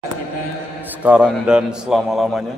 kita sekarang dan selama-lamanya.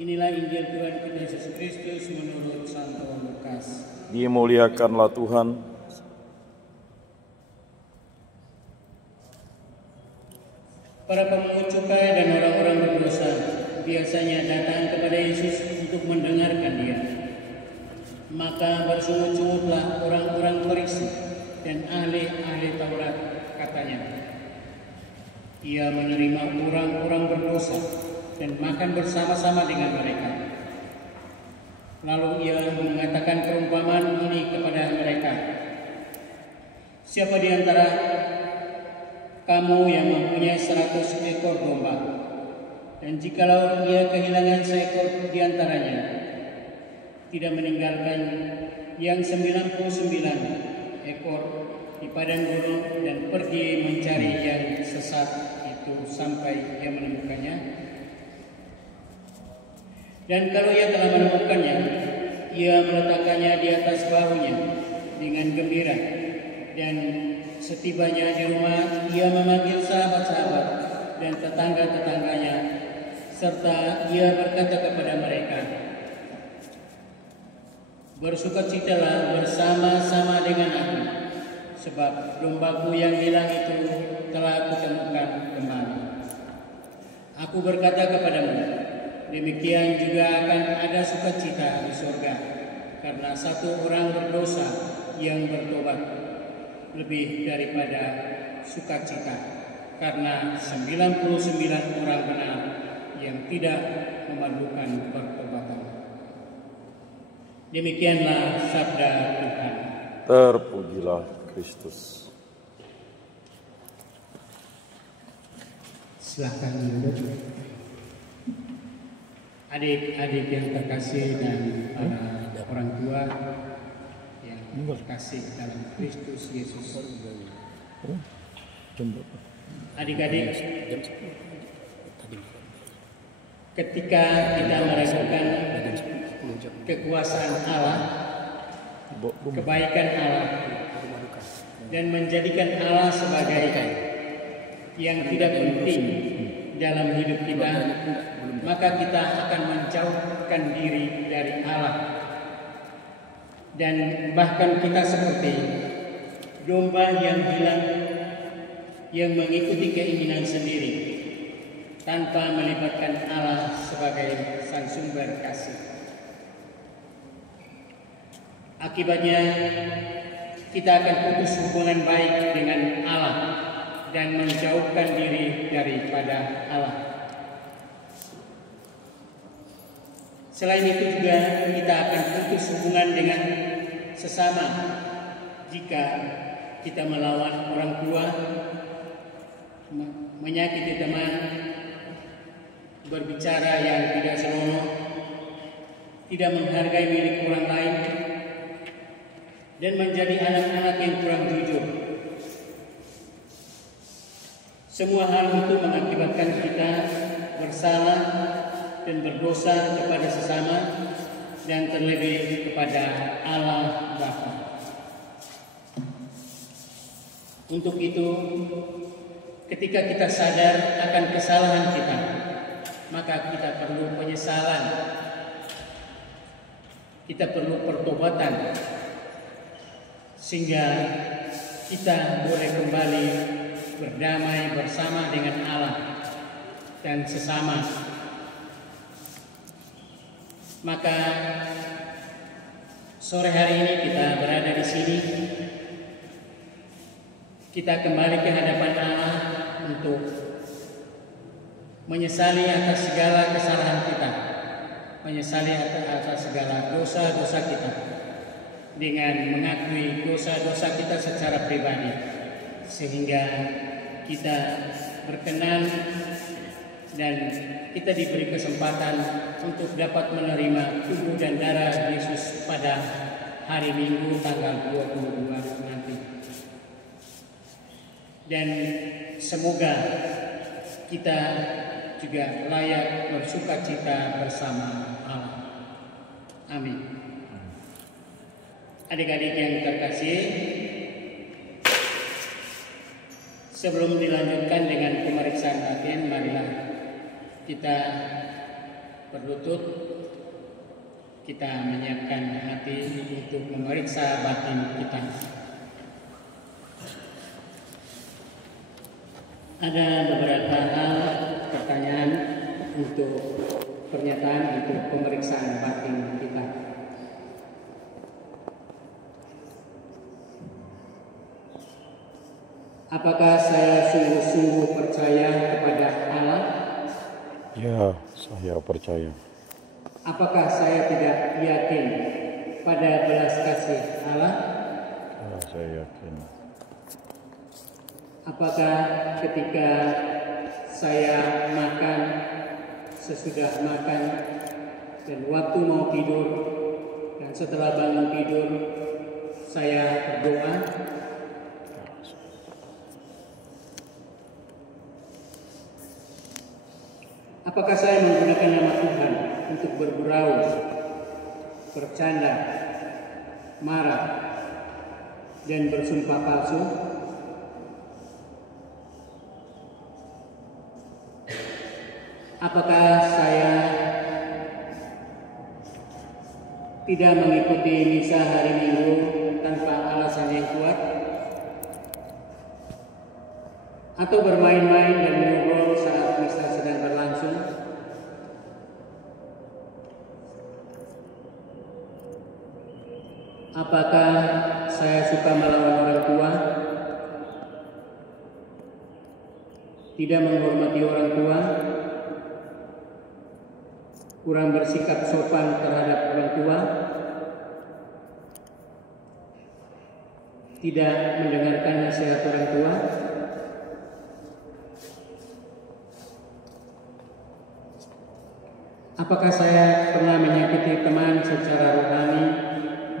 Inilah Injil Tuhan kita Yesus Kristus menurut Santo Lukas. Dimuliakanlah Tuhan. Para pemungut cukai dan orang-orang berdosa biasanya datang kepada Yesus untuk mendengarkan Dia. Maka bersungut-sungutlah orang-orang Farisi dan ahli-ahli Taurat, katanya, Ia menerima orang-orang berdosa dan makan bersama-sama dengan mereka. Lalu Ia mengatakan perumpamaan ini kepada mereka. Siapa di antara kamu yang mempunyai 100 ekor domba, dan jikalau ia kehilangan seekor di antaranya, tidak meninggalkan yang 99 ekor di padang gurun dan pergi mencari yang sesat itu sampai ia menemukannya? Dan kalau ia telah menemukannya, ia meletakkannya di atas bahunya dengan gembira, dan setibanya di rumah, ia memanggil sahabat-sahabat dan tetangga-tetangganya, serta ia berkata kepada mereka, bersukacitalah bersama-sama dengan aku, sebab dombaku yang hilang itu telah kutemukan kembali. Aku berkata kepadamu, demikian juga akan ada sukacita di surga karena satu orang berdosa yang bertobat, lebih daripada sukacita karena 99 orang benar yang tidak memerlukan pertobatan. Demikianlah sabda Tuhan. Terpujilah Kristus. Silakan duduk. Adik-adik yang terkasih dan para orang tua yang terkasih dalam Kristus Yesus. Adik-adik, ketika kita merasakan kekuasaan Allah, kebaikan Allah, dan menjadikan Allah sebagai yang tidak penting dalam hidup kita, maka kita akan menjauhkan diri dari Allah. Dan bahkan kita seperti domba yang hilang, yang mengikuti keinginan sendiri tanpa melibatkan Allah sebagai sang sumber kasih. Akibatnya kita akan putus hubungan baik dengan Allah dan menjauhkan diri daripada Allah. Selain itu juga kita akan putus hubungan dengan sesama jika kita melawan orang tua, menyakiti teman, berbicara yang tidak senonoh, tidak menghargai milik orang lain, dan menjadi anak-anak yang kurang jujur. Semua hal itu mengakibatkan kita bersalah dan berdosa kepada sesama dan terlebih kepada Allah Bapa. Untuk itu, ketika kita sadar akan kesalahan kita, maka kita perlu penyesalan, kita perlu pertobatan, sehingga kita boleh kembali berdamai bersama dengan Allah dan sesama. Maka sore hari ini kita berada di sini, kita kembali ke hadapan Allah untuk menyesali atas segala kesalahan kita, menyesali atas segala dosa-dosa kita, dengan mengakui dosa-dosa kita secara pribadi, sehingga kita berkenan dan kita diberi kesempatan untuk dapat menerima tubuh dan darah Yesus pada hari Minggu tanggal 22 nanti. Dan semoga kita juga layak bersukacita bersama Allah. Amin. Adik-adik yang terkasih, Sebelum dilanjutkan dengan pemeriksaan batin, marilah kita berlutut, kita menyiapkan hati untuk memeriksa batin kita. Ada beberapa hal pertanyaan untuk pernyataan untuk pemeriksaan batin kita. Apakah saya sungguh-sungguh percaya kepada Allah? Ya, saya percaya. Apakah saya tidak yakin pada belas kasih Allah? Ya, saya yakin. Apakah ketika saya makan, sesudah makan, dan waktu mau tidur, dan setelah bangun tidur, saya berdoa? Apakah saya menggunakan nama Tuhan untuk bergurau, bercanda, marah, dan bersumpah palsu? Apakah saya tidak mengikuti misa hari Minggu tanpa alasan yang kuat? Atau bermain-main dan ngobrol saat misa sedang berlangsung? Apakah saya suka melawan orang tua? Tidak menghormati orang tua? Kurang bersikap sopan terhadap orang tua? Tidak mendengarkan nasihat orang tua? Apakah saya pernah menyakiti teman secara rohani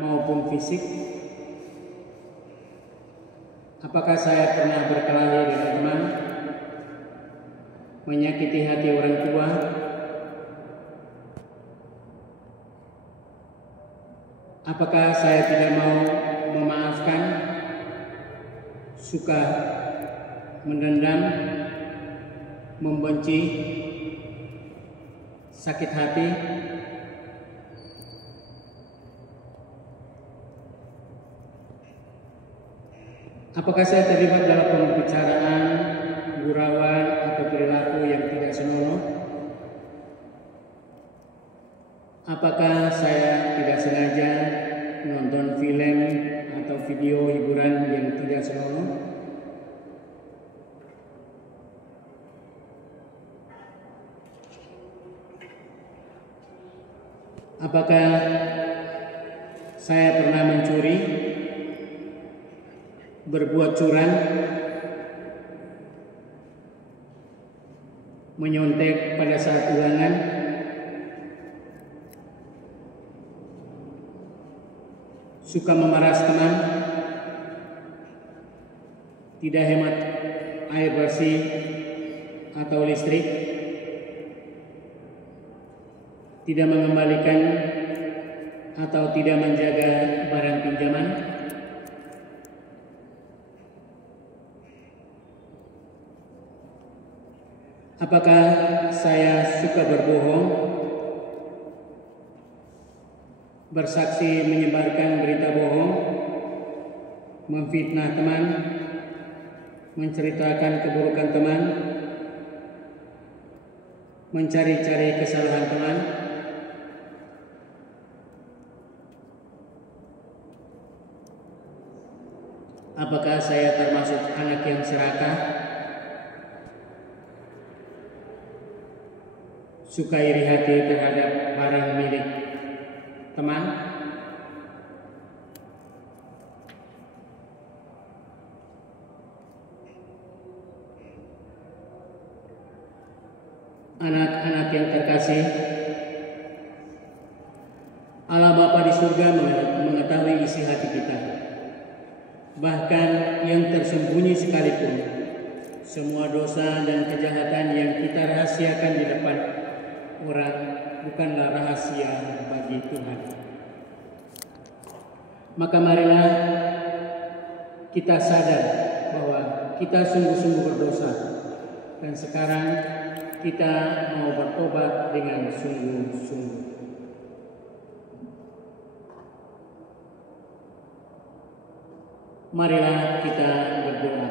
maupun fisik? Apakah saya pernah berkelahi dengan teman, menyakiti hati orang tua? Apakah saya tidak mau memaafkan, suka mendendam, membenci, sakit hati? Apakah saya terlibat dalam pembicaraan, gurauan, atau perilaku yang tidak senonoh? Apakah saya tidak sengaja menonton film atau video hiburan yang tidak senonoh? Apakah saya pernah mencuri, berbuat curang, menyontek pada saat ulangan, suka memeras teman, tidak hemat air bersih atau listrik, tidak mengembalikan atau tidak menjaga barang pinjaman? Apakah saya suka berbohong, bersaksi menyebarkan berita bohong, memfitnah teman, menceritakan keburukan teman, mencari-cari kesalahan teman? Apakah saya termasuk anak yang serakah, suka iri hati terhadap barang milik teman? Anak-anak yang terkasih, Allah Bapa di surga mengetahui isi hati kita, bahkan yang tersembunyi sekalipun. Semua dosa dan kejahatan yang kita rahasiakan di depan orang bukanlah rahasia bagi Tuhan. Maka marilah kita sadar bahwa kita sungguh-sungguh berdosa, dan sekarang kita mau bertobat dengan sungguh-sungguh. Marilah kita berdoa.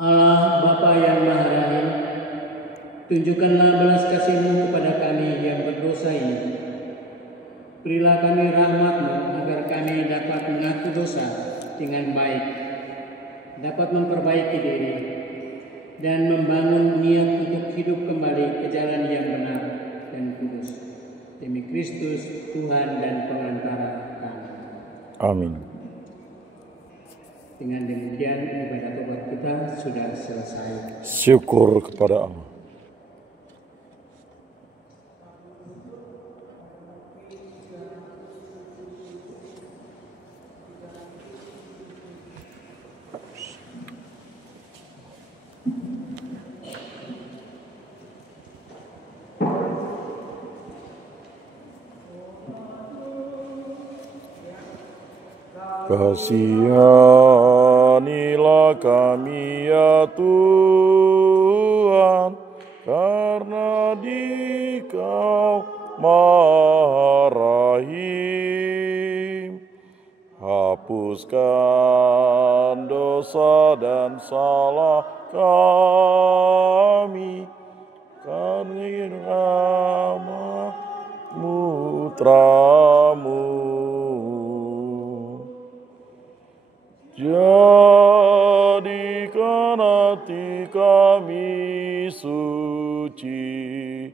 Allah Bapa yang Maha Rahim, tunjukkanlah belas kasih-Mu kepada kami yang berdosa ini. Berilah kami rahmat-Mu agar kami dapat mengaku dosa dengan baik, dapat memperbaiki diri, dan membangun niat untuk hidup kembali ke jalan yang benar dan kudus. Demi Kristus, Tuhan dan pengantara kami. Amin. Dengan demikian, ibadah tobat kita sudah selesai. Syukur kepada Allah. Kasihanilah kami ya Tuhan, karena Dikau Maha Rahim. Hapuskan dosa dan salah kami, karena rahmat-Mu putra-Mu. Jadikan hati kami suci,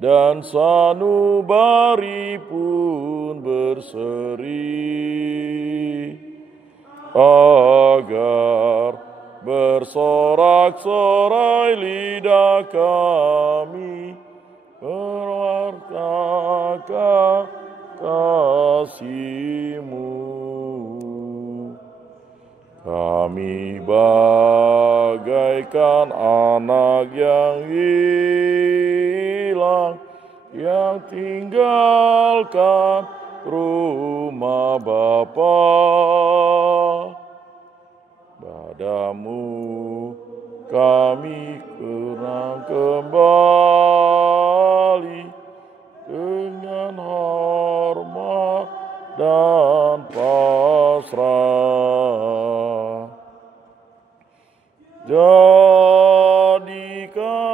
dan sanubari pun berseri, agar bersorak-sorai lidah kami mewartakan kasih-Mu. Kami bagaikan anak yang hilang, yang tinggalkan rumah Bapa. Padamu kami kurang kembali dengan hormat dan pasrah. Jadikan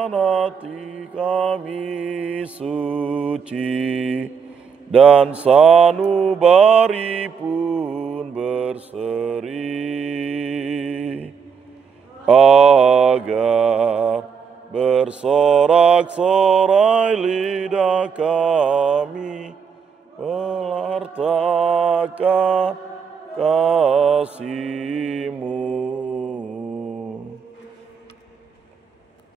hati kami suci, dan sanubari pun berseri, agar bersorak-sorai lidah kami mewartakan kasih.